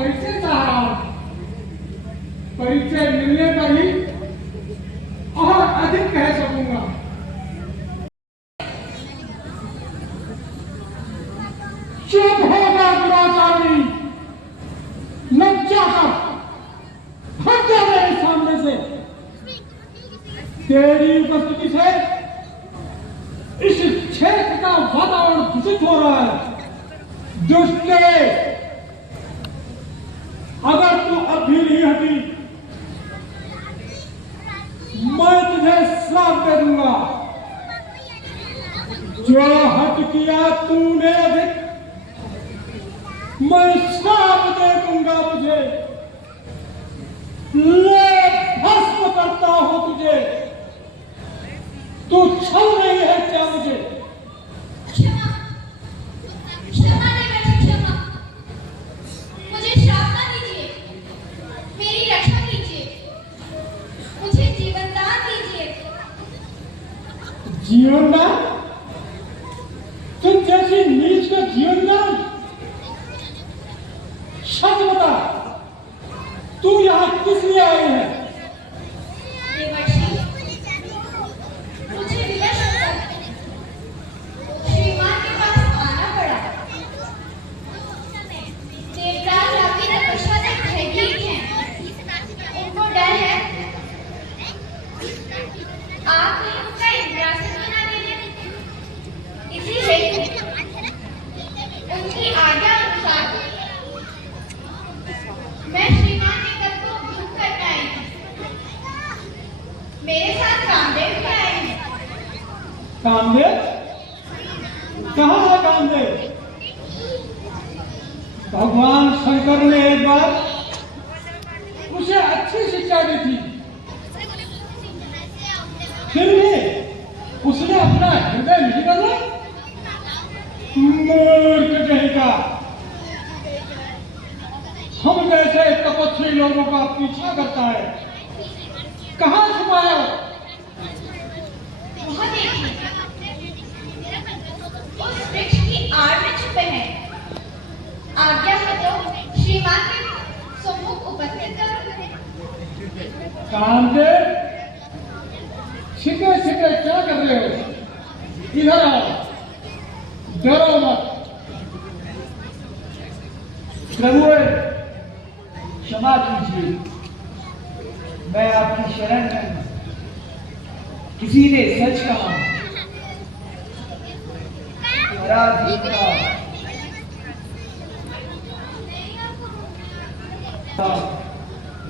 परिचय चाह रहा हूं। परिचय मिलने पर ही और अधिक कह सकूंगा। चुप होगा दुराचारी, लज्जा कर हट जा मेरे सामने से। तेरी उपस्थिति से इस क्षेत्र का वातावरण दूषित हो रहा है। दुष्ट, अगर तू अब भी नहीं हटी, मैं तुझे श्राप दे दूंगा। जो हट किया तूने अधिक, मैं श्राप दे दूंगा तुझे। ले भस्म करता हूं तुझे। तू छल रही है क्या मुझे? क्षमा, क्षमा देवर्षि क्षमा। मुझे श्राप न दीजिए, मेरी रक्षा कीजिए, मुझे जीवन दान दीजिए। जीवन दान? तुम जैसी नीच का जीवन दान? सच बता, तू यहाँ किस लिए आई है? देवर्षि, मुझे विवश होकर श्रीमान के पास आना पड़ा। देवराज आपकी तपस्या से भयभीत हैं। उनको डर है आप कहीं उनका इंद्रासन ही ना दे दें। इसी हेतु उनकी आज्ञा अनुसार मैं श्रीमान के पद को भंग करने आई हूँ। मेरे साथ कामदेव भी आए हैं। कामदेव? कहाँ है कामदेव? भगवान शंकर ने एक बार उसे अच्छी शिक्षा दी थी, फिर भी उसने अपना हृदय नहीं बदला। मूर्ख कहीं का, हम जैसे तपस्वी लोगों का पीछा करता है। कहाँ छुपाया? वहाँ देखिए, उस वृक्ष की आड़ में छुपे हैं। आज्ञा है तो श्रीमान के सम्मुख उपस्थित करो। कामदेव, छिपे छिपे क्या कर रहे हो? इधर आओ, डरो मत। प्रभु क्षमा कीजिए, मैं आपकी शरण में हूं। किसी ने सच कहा, पराधीन का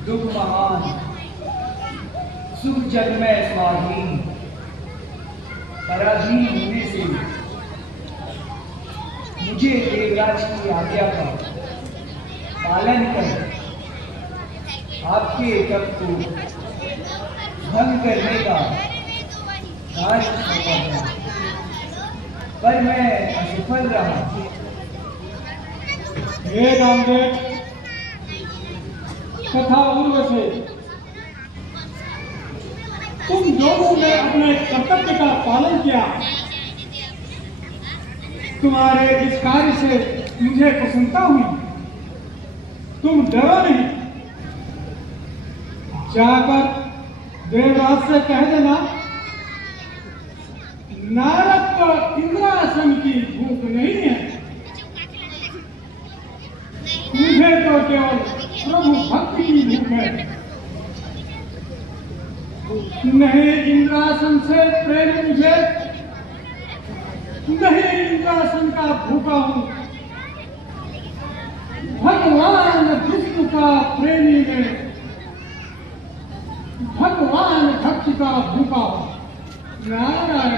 दुख महान, सुख जग में स्वाधीन। पराधीन होने से मुझे देवराज की आज्ञा का पालन कर आपके तप को भंग करने का कार्य सौंपा गया, पर मैं असफल रहा। हे कामदेव तथा उर्वशी, तुम दोनों ने अपने कर्तव्य का पालन किया। तुम्हारे इस कार्य से मुझे प्रसन्नता हुई। तुम डरो नहीं। जाकर देवराज से कह देना, नारद को इंद्रासन की भूख नहीं है। मुझे तो केवल प्रभु भक्ति की भूख है। नहीं इंद्रासन से प्रेम मुझे, नहीं इंद्रासन का भूखा हूं। भगवान विष्णु का प्रेमी में, भगवान भक्ति का भूखा हूं। नारायण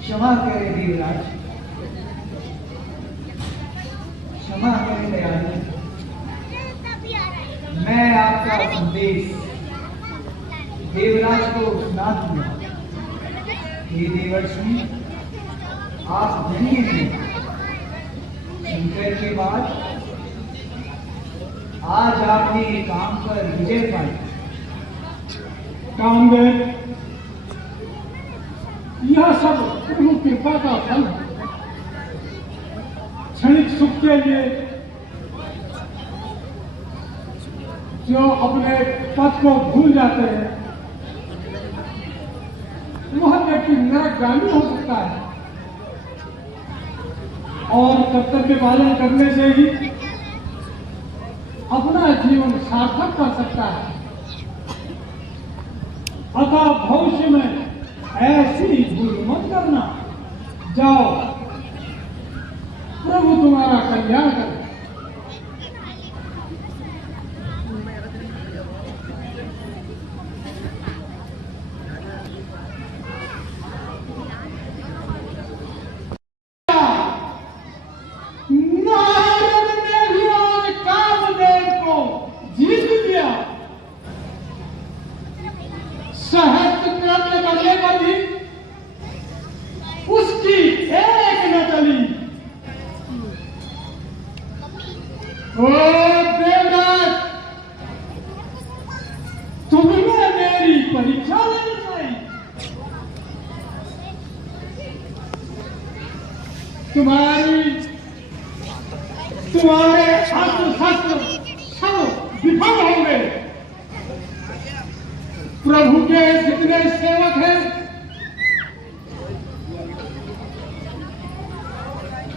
क्षमा करें देवराज, क्षमा करें दयालु। मैं आपका संदेश देवराज को सुना दूंगा। हे देवर्षि, आप धन्य हैं। शंकर के बाद आज आपने काम पर विजय पाई। कामदेव, यह सब प्रभु कृपा का फल है। क्षणिक सुख के लिए जो अपने पथ को भूल जाते हैं वह व्यक्ति नरकगामी हो सकता है और कर्तव्य पालन करने से ही अपना जीवन सार्थक कर सकता है। अतः भविष्य में ऐसी भूल मत करना। जाओ, प्रभु तुम्हारा कल्याण करे। नारद ने भी आज कामदेव को जीत लिया। सहस्त्र प्रयत्न करने पर भी उसकी एक न चली। ओ देवराज, तुमने मेरी परीक्षा लेनी चाहिए। तुम्हारे अस्त्र शस्त्र सब विफल होंगे। प्रभु के जितने सेवक हैं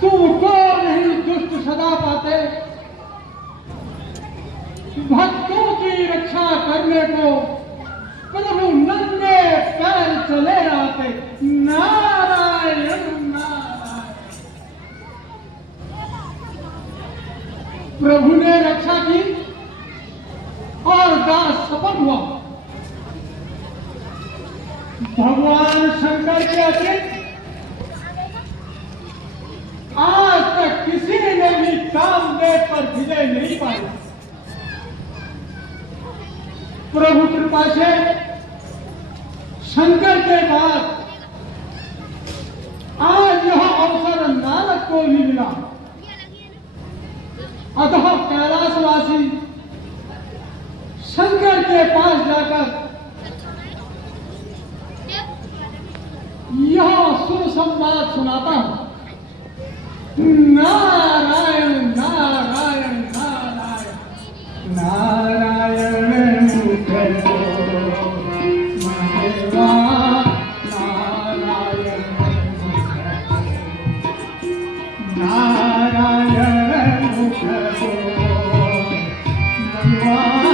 तुमको नहीं दुष्ट सदा पाते। भक्तों की रक्षा करने को प्रभु नंगे पैर चले आते। नारायण नारायण। प्रभु ने रक्षा की और दास सफल हुआ। भगवान शंकर के अतिरिक्त आज तक किसी ने भी कामदेव पर विजय नहीं पाई। प्रभु कृपा से शंकर के बाद आज यह अवसर नारद को भी मिला। अतः कैलाशवासी शंकर के पास जाकर यह सुसंवाद सुनाता हूं। नारायण नारायण नारायण नारायण मुझको मनवा। नारायण नारायण मुझको मनवा।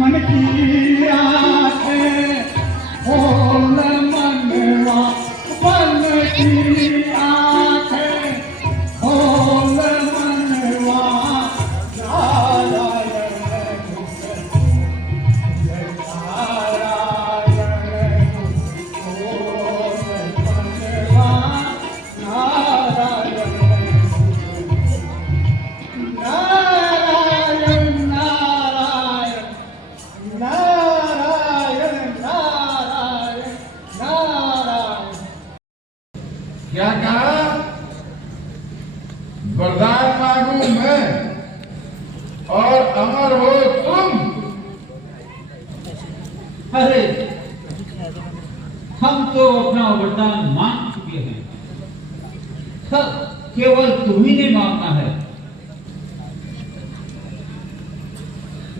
मन की आंखें खोल मनवा। मन की आंखें खोल मनवा। नारायण क्या कहा? वरदान मांगू मैं और अमर हो तुम। अरे हम तो अपना वरदान मांग चुके हैं। सब केवल तुम्ही ने मांगना है।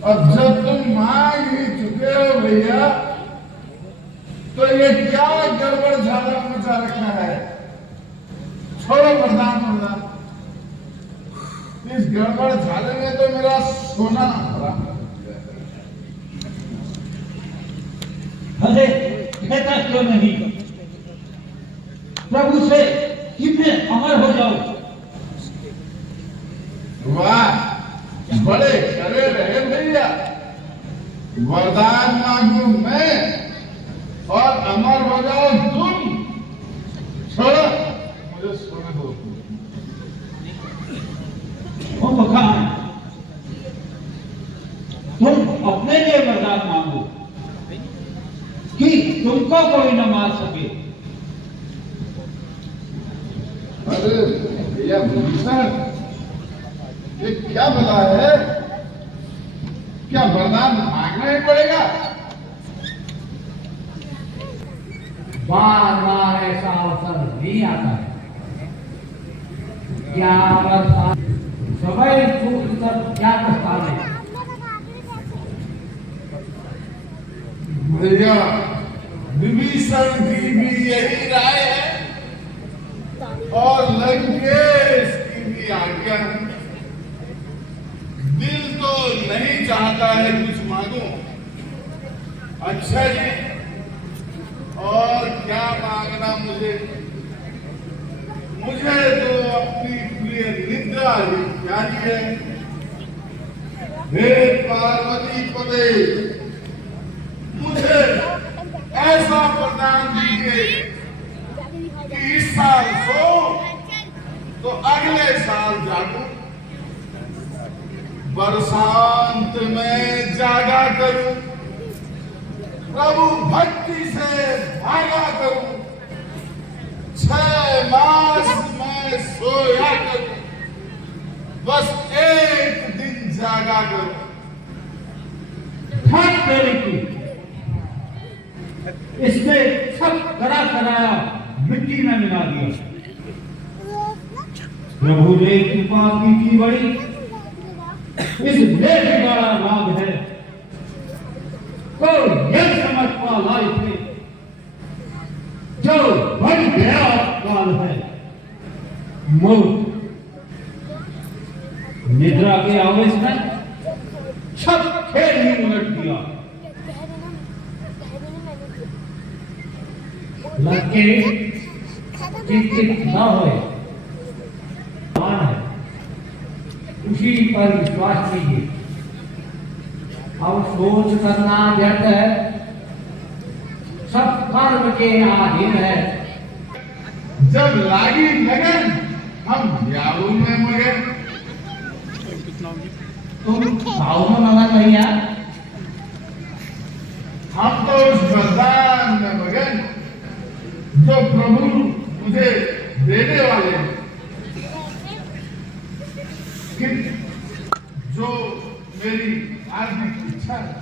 अब जब तुम मांग ही चुके हो भैया तो ये क्या गड़बड़ झाला मचा रखा है? छोड़ो वरदान वरदान। इस गड़बड़ झाले में तो मेरा सोना भरा। अरे कहता क्यों नहीं? प्रभु से कितने अमर हो जाओ। वाह, बड़े खरे रहे भैया। वरदान मांगू मैं और अमर हो जाओ तुम। छोड़ो, मुझे ओ मकान, तुम अपने लिए वरदान मांगो कि तुमको कोई न मार सके। अरे भैया विभीषण, ये क्या बला है? क्या वरदान मांगना ही पड़ेगा? बार बार ऐसा अवसर नहीं आता है। क्या अवसर सभी छूट कर क्या पछतावे। भैया विभीषण की भी यही राय है और लंकेश की भी आज्ञा है। दिल तो नहीं चाहता है कुछ मांगो। अच्छा जी, और क्या मांगना मुझे? मुझे तो अपनी प्रिय निद्रा ही प्यारी है। हे पार्वती पते, मुझे ऐसा वरदान दीजिए कि इस साल सो तो अगले साल जागो, बरसांत में जागा करूं, प्रभु भक्ति से भागा करूं, 6 मास में सोया करूं, बस एक दिन जागा करूं। भाग तेरी की, इसने सब करा कराया मिट्टी में मिला दिया। प्रभु ने कृपा की थी बड़ी, इस लेख बड़ा लाभ है। तो यह समझ पा लाई थे जो बन गया काल है मौत। निद्रा के आवेश में सब खेल ही उलट दिया। लड़के चिंतित न होए, मान है उसी पर विश्वास कीजिए। अब सोच करना व्यर्थ है, सब कर्म के अधीन है। जब लागी लगन हम यारू में मगन। तुम भाव में मगन भैया। हम तो उस वरदान में मगन जो प्रभु मुझे देने वाले हैं, कि जो मेरी आर्थिक इच्छा है।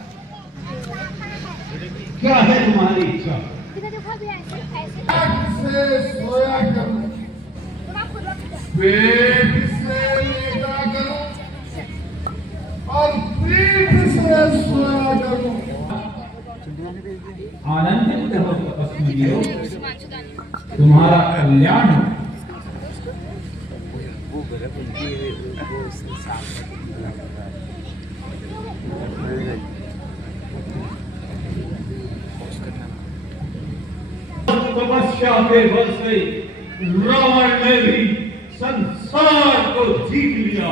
क्या है तुम्हारी इच्छा? आग से सोया करूं, पेट से लेटा करूं और पीठ से सोया करूं। आनंदित हो तपस्वी हो, तुम्हारा कल्याण हो। तपस्या के बल से रावण ने भी संसार को जीत लिया।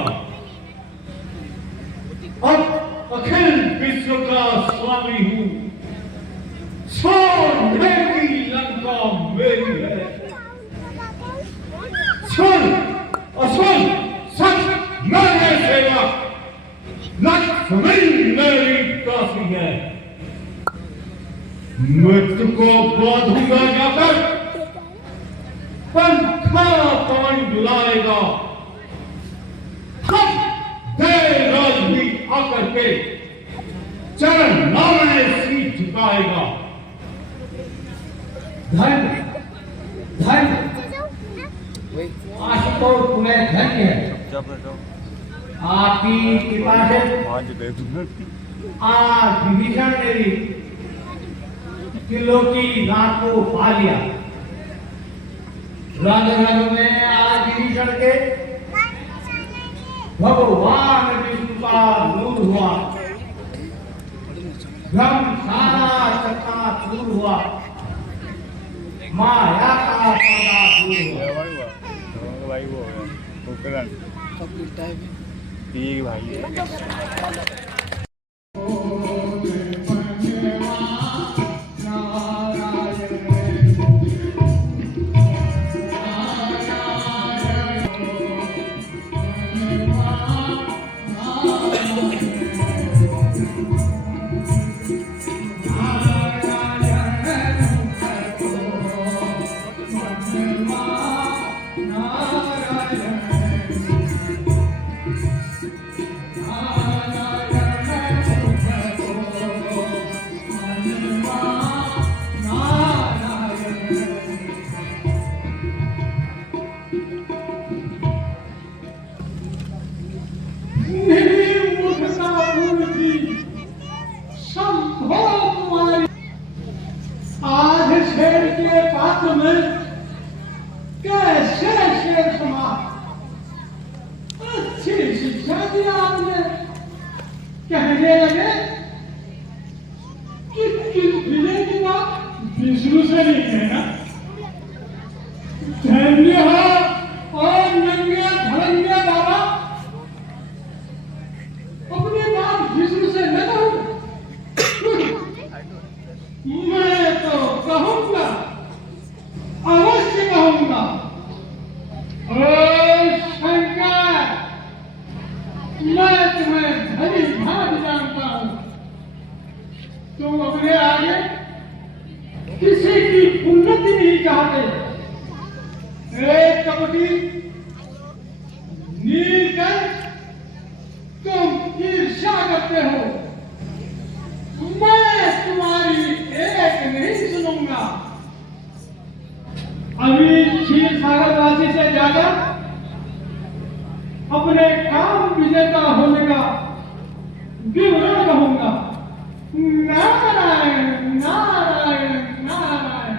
अब अखिल विश्व का स्वामी हूं, सोने की लंका मेरी है। सुन असुन सच मेरे सेवक, लक्ष्मण मेरी दासी है। मृत्यु को बांधूंगा जाकर, पंखा पवन बुलाएगा। हम देवराज भी आकर के चरण नामे सीट झुकाएगा। धन्य धन्य आशुतोष तुम्हें धन्य है। आपकी कृपा से आज विभीषण ने भी किलो की रात को पा लिया। रंग रंग में आज विभीषण के भगवान विष्णु का नूर हुआ। ब्रह्म सारा सत्ता दूर हुआ, माया का पर्दा दूर हुआ। ठीक भाई। आज शेर के पात्र में कैसे शेर समा अच्छी शिक्षा दी आपने। कहने लगे कि विजय की बात विष्णु से नहीं है ना। धन्य हो और नंगे धनंजय बाबा, अपनी बात विष्णु से न कहूं, मैं तो कहूंगा, अवश्य कहूंगा। शंकर, मैं तुम्हें धनी भाग जानता हूं। तुम अपने आगे किसी की उन्नति नहीं चाहते। एक कपटी नीलकर तुम ईर्ष्या करते हो। मैं तुम्हारी एक नहीं सुनूंगा। अभी क्षीर सागर वासी से जाकर अपने काम विजेता होने का विवरण कहूंगा। नारायण नारायण नारायण।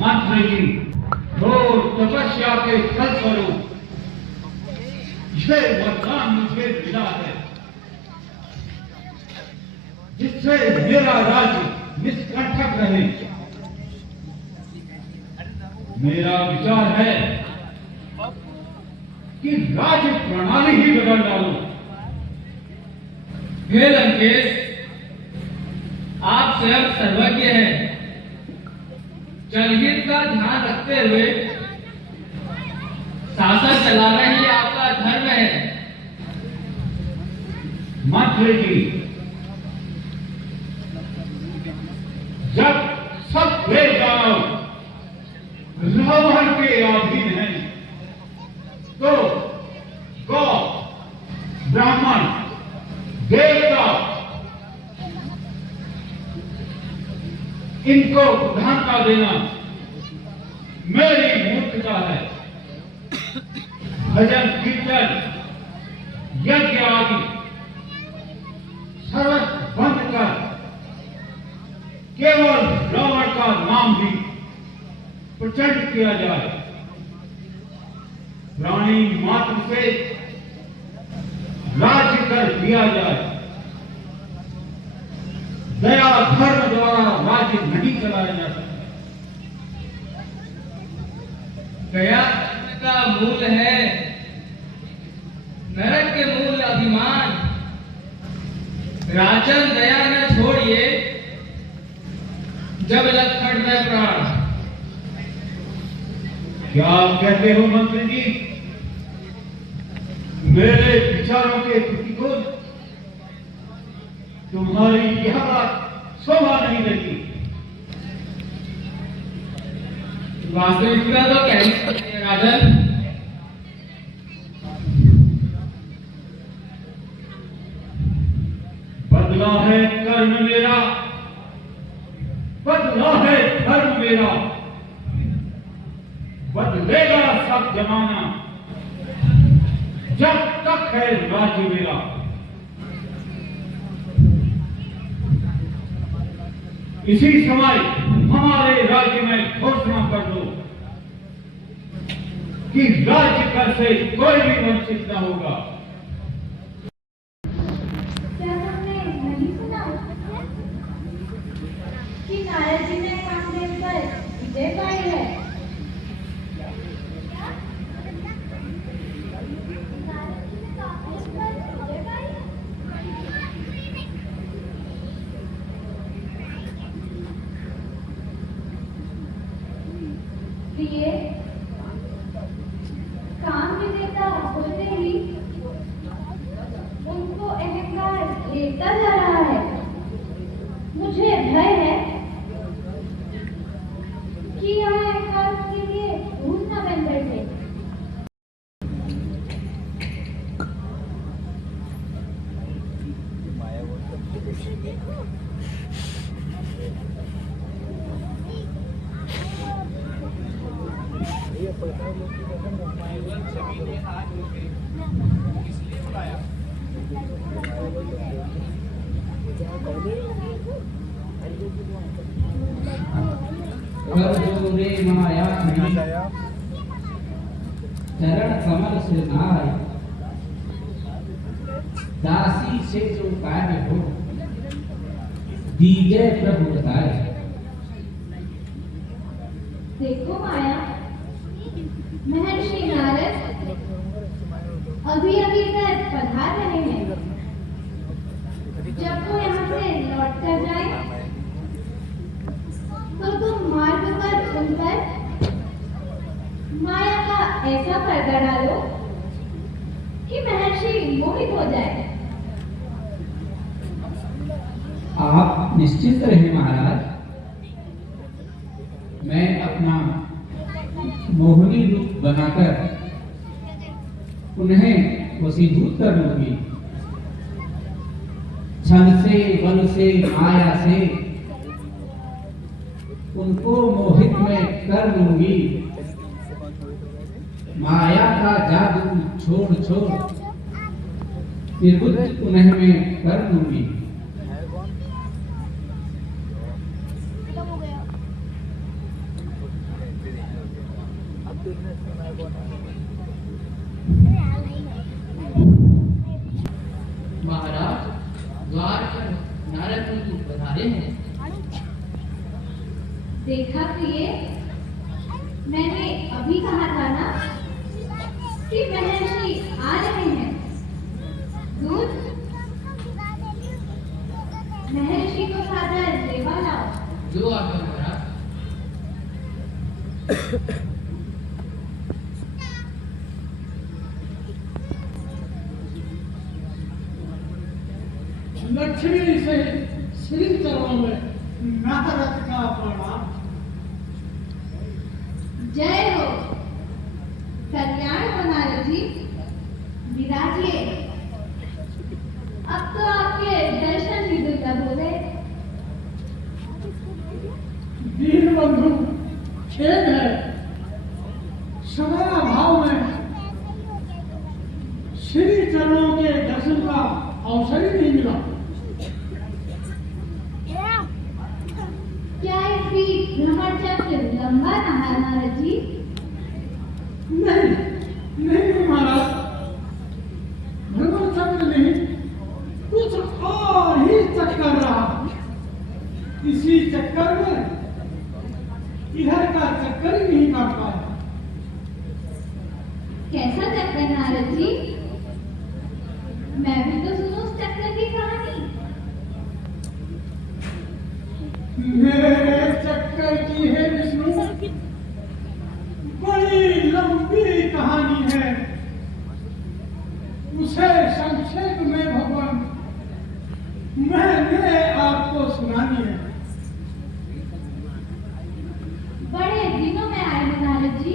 मंत्री जी, घोर तपस्या के फलस्वरूप ये वरदान मुझे मिला है, जिससे मेरा राज्य निष्कंटक रहे। मेरा विचार है कि राज्य प्रणाली ही बदल डालूं। हे लंकेश, आप स्वयं सर्वज्ञ हैं। जनहित का ध्यान रखते हुए शासन चलाना ही आपका धर्म है। मंत्री जी, जब सब वे दानव रावण के अधीन हैं, तो गौ, ब्राह्मण, देवता इनको प्रधानता देना मेरी मूर्खता है। भजन कीर्तन यज्ञ आदि सर्वस्व बंद कर केवल रावण का नाम भी प्रचंड किया जाए। प्राणी मात्र से राज्य कर दिया जाए। धर्म द्वारा राज्य नहीं चलाया जा सकता। गया का मूल है, नरक के मूल अभिमान। राजन दया न छोड़िए, जब लखन में प्राण। क्या आप कहते हो मंत्री जी? मेरे विचारों के प्रतिकूल तुम्हारी यह बात शोभा नहीं देती। वास्तविकता तो कह सकते हैं राजन। बदला है कर्म मेरा, बदला है धर्म मेरा, बदलेगा सब जमाना जब तक है राज्य मेरा। इसी समय हमारे राज्य में घोषणा कर दो कि राज्य कर से कोई भी वंचित न होगा। क्या तुमने नहीं सुना कि नारद जी ने कामदेव पर विजय पाई है? प्रिय, काम विजेता होते ही उनको अहंकार लेता जा रहा है। मुझे भय है कि यह अहंकार के लिए भूल न बन बैठे। कर जो रे माया नहीं, चरण कमल से नाय, दासी से जो कार्य हो, दीजे प्रभु बताए। देखो माया, महर्षि नारद अभी अभी इधर पधार रहे हैं। जब वो यहाँ से लौट कर जाए तो तुम मार्ग पर उन पर माया का ऐसा पर्दा डालो कि महर्षि मोहित हो जाए। आप निश्चित रहे महाराज, मैं अपना मोहिनी रूप बनाकर उन्हें वशीभूत कर लूंगी। छल से, बल से, माया से उनको मोहित में कर लूंगी। माया का जादू छोड़ छोड़ निर्बुद्ध उन्हें मैं कर लूंगी। महाराज, द्वार पर नारद मुनि पधारे हैं। देखा प्रिय, मैंने अभी कहा था ना कि महर्षि आ रहे हैं। दूध, महर्षि को सादर लेवा लाओ। जो आज्ञा महाराज। लक्ष्मी से श्री चरणों में नारद का प्रणाम। जय हो, कल्याण हो नारद जी, विराजिए। अब तो आपके दर्शन भी दुर्लभ हो गए। दीन बंधु, खेद है, सदा भाव में श्री चरणों के दर्शन का अवसर ही नहीं मिला। क्या इस बीच भ्रमण चक्र लंबा रहा नारद जी? नहीं, नहीं महाराज, भ्रमण चक्र नहीं, कुछ और ही चक्कर रहा। इसी चक्कर में इधर का चक्कर ही नहीं काट पाया। कैसा चक्कर नारद जी? मैं भी तो सुनो उस चक्कर की कहानी। मेरे चक्कर की है विष्णु, बड़ी लंबी कहानी है। उसे संक्षेप में भगवान मैंने आपको सुनानी है। बड़े दिनों में आए हैं नारद जी।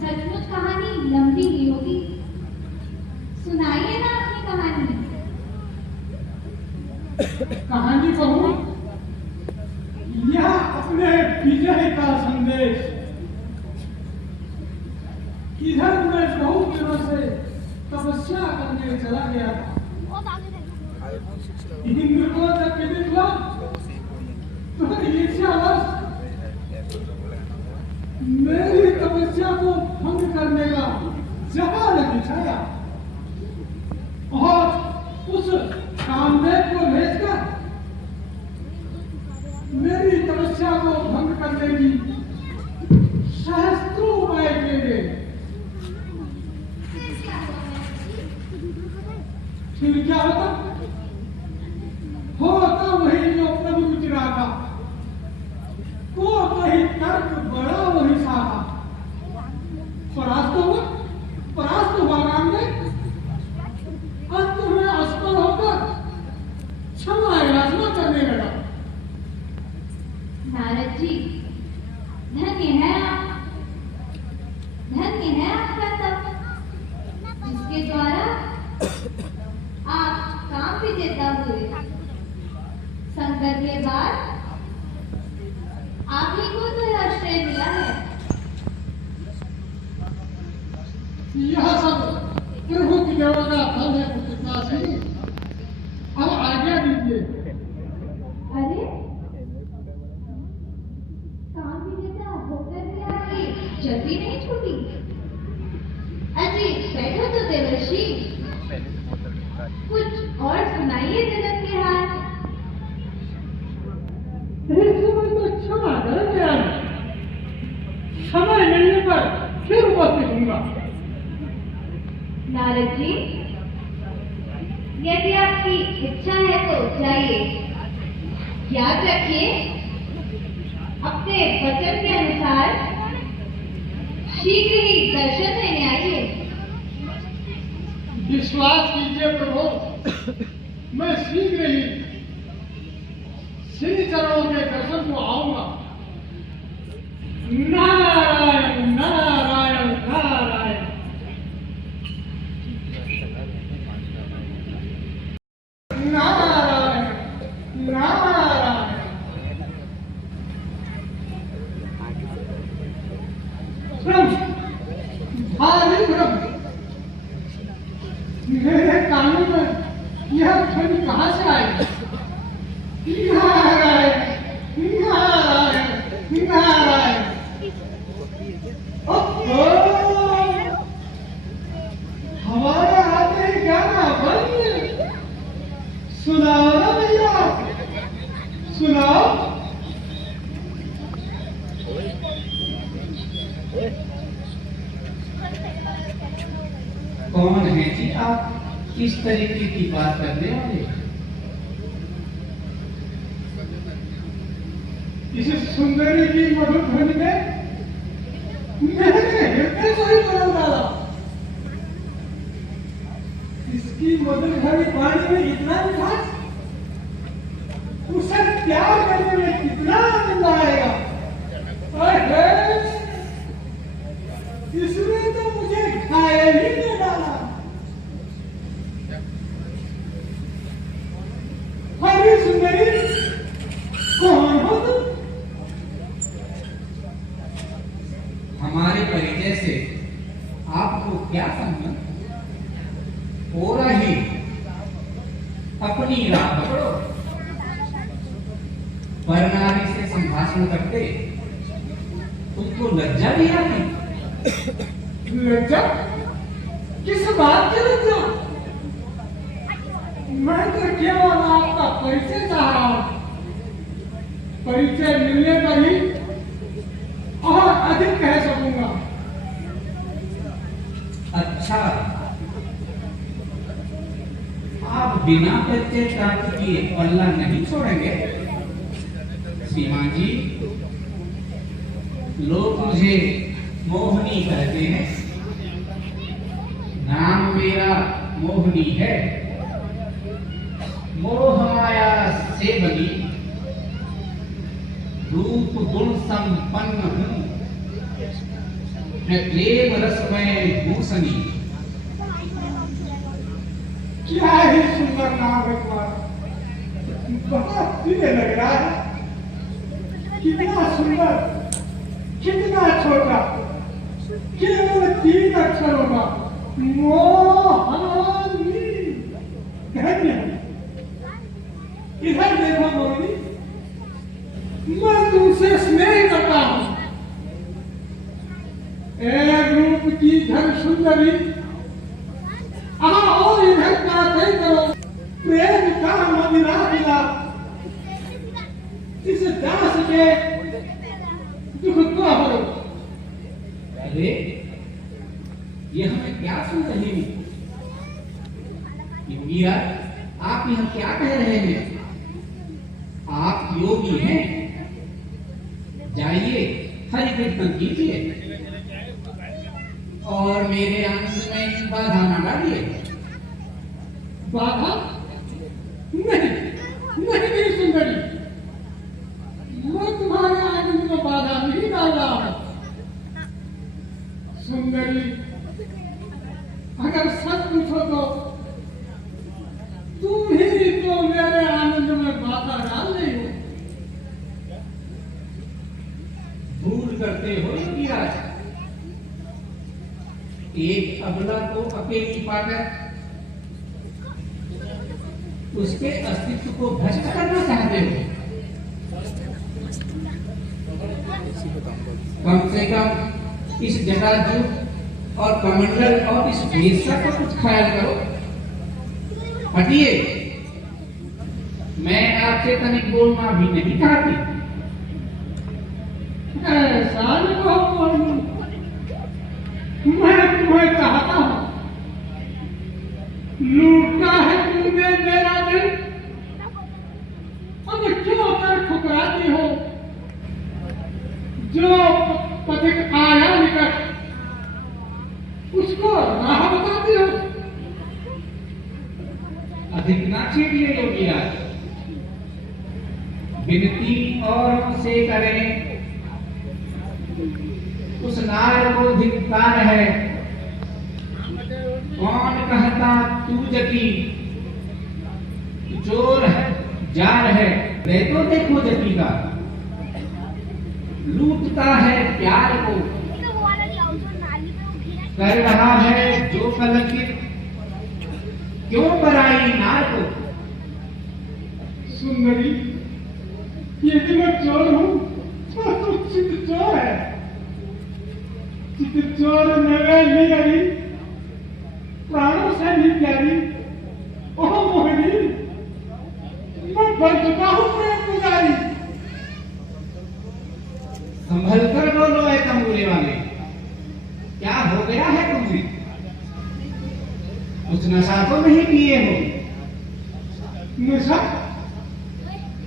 सचमुच कहानी लंबी ही होगी। सुनाइए ना अपनी कहानी। कहानी कहूँ यह अपने विजय का संदेश। इधर मैं बहुत दिनों से तपस्या करने चला गया था। इंद्र को जब देखा तो ईर्ष्यावश मेरी तपस्या को भंग करने का जहाज बिछाया और उस कामदेव को भेजकर मेरी तपस्या को भंग करने की सहस्त्रों उपाय किए गए। फिर क्या होता वही जो प्रभु रुचिरा का, को कहीं तर्क बड़ा वही साधा। परास्त हुआ राम ने, अंत में असफल होकर क्षमा याचना करने लगा। नारद जी, धन्य है आप, धन्य है आपका तप, जिसके द्वारा आप काम विजेता हुए। संकट के बाद आप ही को तो यह श्रेय मिला है। यह सब प्रभु की देवा का फल है पुत्रदासी। अब आज्ञा दीजिए। अरे, काम विजेता होकर भी आपकी जल्दी नहीं छूटी। अजी बैठो तो देवर्षि, कुछ और सुनाइए जगत के हाल। क्षमा करेंगे, समय मिलने पर फिर उपस्थित होगा। नारद जी, यदि आपकी इच्छा है तो जाइए। याद रखिए, अपने वचन के अनुसार शीघ्र ही दर्शन देने आइए। विश्वास कीजिए प्रभु, मैं शीघ्र ही श्री चरणों के दर्शन को आऊंगा। नारायण नारायण नारायण। नारायण नारायण। भ्रम, भारी भ्रम। मेरे कानों में यह ध्वनि कहाँ से आई? नारायण नारायण नारायण। हमारे हाथ में गाना बंद। सुनाओ ना भैया, सुनाओ। कौन है जी आप? किस तरीके की बात करने वाले? इस सुंदरी की मधुर ध्वनि ने मेरे हृदय को ही बदल डाला। इसकी मधुर भरी वाणी में इतना मिठास, उसे प्यार करने में कितना आनंद आएगा। अरे, इसने तो मुझे घायल ही कर डाला। अरे सुंदरी, कौन हो तुम? हमारे परिचय से आपको क्या संबंध? हो रही अपनी राह पकड़ो। पर नारी से संभाषण करते तुमको लज्जा भी आती? लज्जा? किस बात की लज्जा? मैं तो केवल आपका परिचय चाह रहा हूं। परिचय मिलने पर ही और अधिक कह सकूंगा। अच्छा, आप बिना परिचय प्राप्त किए पल्ला नहीं छोड़ेंगे? श्रीमान जी, लोग मुझे मोहनी कहते हैं। नाम मेरा मोहनी है। मोह माया से बनी रूप गुण संपन्न हूँ। मैं प्रेम रस में भूषणी। क्या ही सुंदर नाम है तुम्हारा, बहुत प्रिय लग रहा है। कितना सुंदर, कितना छोटा, केवल 3 अक्षरों का, मोहनी। धन्य। इधर देखो मोहनी, मैं तुमसे स्नेह करता हूँ। एक रूप की धन सुंदरी, आओ इधर बातें करो, प्रेम का मदिरा मिला, इस दास के दुख को हरो। अरे, ये हमें क्या सुन रहे हैं? योगिया, आप यह क्या कह रहे हैं? आप योगी हैं? जाइए, हरि कीर्तन कीजिए और मेरे आनंद में बाधा न डालिए। बाधा? नहीं, नहीं सुंदरी, मैं तुम्हारे आनंद में बाधा नहीं डाल रहा हूं। सुंदरी, अगर सच पूछो तो तुम ही तो मेरे आनंद में बाधा डाल रही हो। भूल करते हो योगीराज। एक अबला को अकेली पाकर उसके अस्तित्व को भ्रष्ट करना चाहते हो। कम से कम इस जटाजूट और कमंडल और इस वेश्या का कुछ ख्याल करो। हटिए, मैं आपसे तनिक बोलना भी नहीं चाहती। ऐसा नहीं कहो, मैं तुम्हें चाहता हूं। लूटा है तुमने मेरा दिल, अब क्यों कर ठुकराती हो? जो पथिक आया निकट, उसको राह बताती हो। अधिक ना छेड़िए योगीराज। विनती और से करें, उस नार को धिक्कार है। कौन कहता तू जती, चोर है जार है। तो देखो जती का, लूटता है प्यार को, कर रहा है जो कलंकित, क्यों कराई नार को। सुंदरी, यदि मैं चोर हूं तो चित चोर है। चित चोर मेरे लिए प्राणों से भी प्यारी। ओह मोहिनी, मैं बन चुका हूं प्रेम पुजारी। संभल कर बोलो है तंबूरे वाले, क्या हो गया है तुम्हें? कुछ नशा तो नहीं पिए हो? नशा?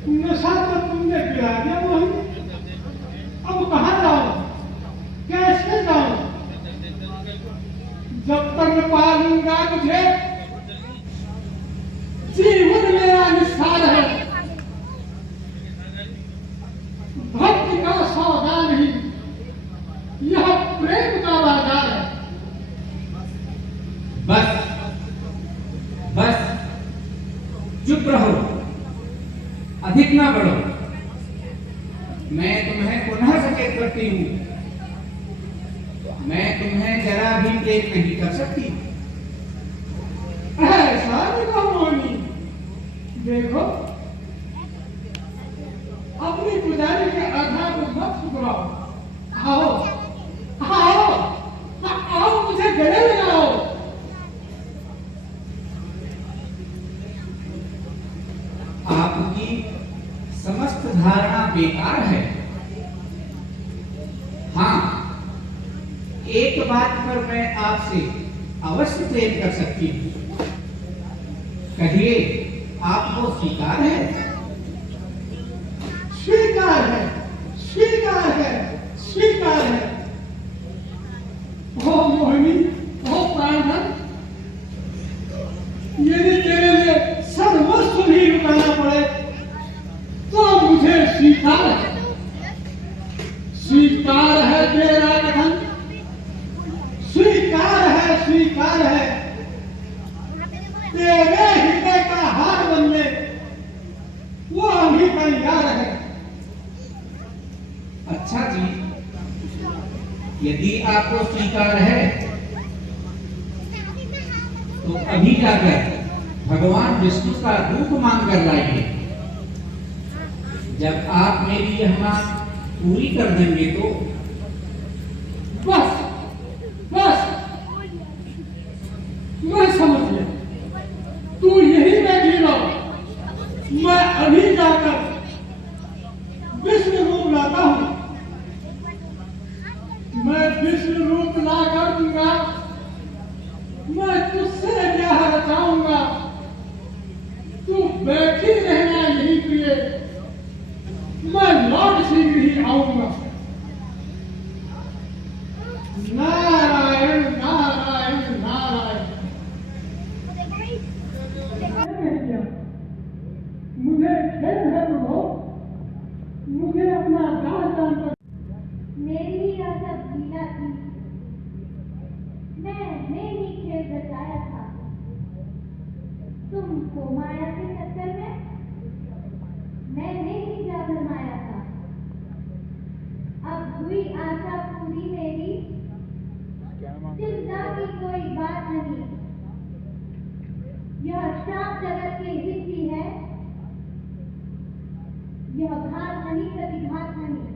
नशा तो तुमने पिला दिया मोहिनी। अब कहां जाओ, कैसे जाओ? जब तक पालूंगा तुझे, जीवन मेरा निस्सार है। भक्ति का सौदा नहीं, यह प्रेम का बाजार है। बस बस, चुप रहो, अधिक ना बढ़ो। मैं तुम्हें पुनः सचेत करती हूँ, मैं तुम्हें जरा भी प्रेम नहीं कर सकती। ऐसा नहीं कहो मोहिनी। देखो, अपनी पुजारी के आधार को मत ठुकराओ। आओ आओ आओ, मुझे गले लगाओ। आपकी समस्त धारणा बेकार है। हाँ, एक बात पर मैं आपसे अवश्य प्रेम कर सकती हूँ। कहिए, आपको स्वीकार है? स्वीकार है, स्वीकार है, स्वीकार है। ओ मोहिनी, ओ प्राणधन, यदि तेरे लिए सर्वस्व भी लुटाना पड़े तो मुझे स्वीकार है। स्वीकार है तेरा कथन, स्वीकार है, स्वीकार है। तेरे हृदय का हार बनने वो अभी तैयार है। अच्छा जी, यदि आपको स्वीकार है तो अभी जाकर भगवान विष्णु का रूप मांग कर लाइए। जब आप मेरी यह मांग पूरी कर देंगे तो बस बस, मैं समझ गया। तू यही बैठी रहो, मैं अभी जाकर विष्णु रूप लाता हूं। मैं विष्णु रूप ला कर दूंगा, मैं तुझसे ब्याह रचाऊंगा। तू बैठी रहना यहीं पे, मैं लौट शीघ्र ही आऊंगा। नारायण नारायण नारायण। मुझे खेद है प्रभु, मुझे अपना दास जानकर मेरी ही यह सब लीला थी। मैंने ही खेल बचाया था। तुमको माया के चक्कर में मैंने ही जा भरमाया था। अब हुई आशा पूरी मेरी, चिंता की कोई बात नहीं। यह श्राप जगत के हित की है, यह घात नहीं प्रतिघात नहीं।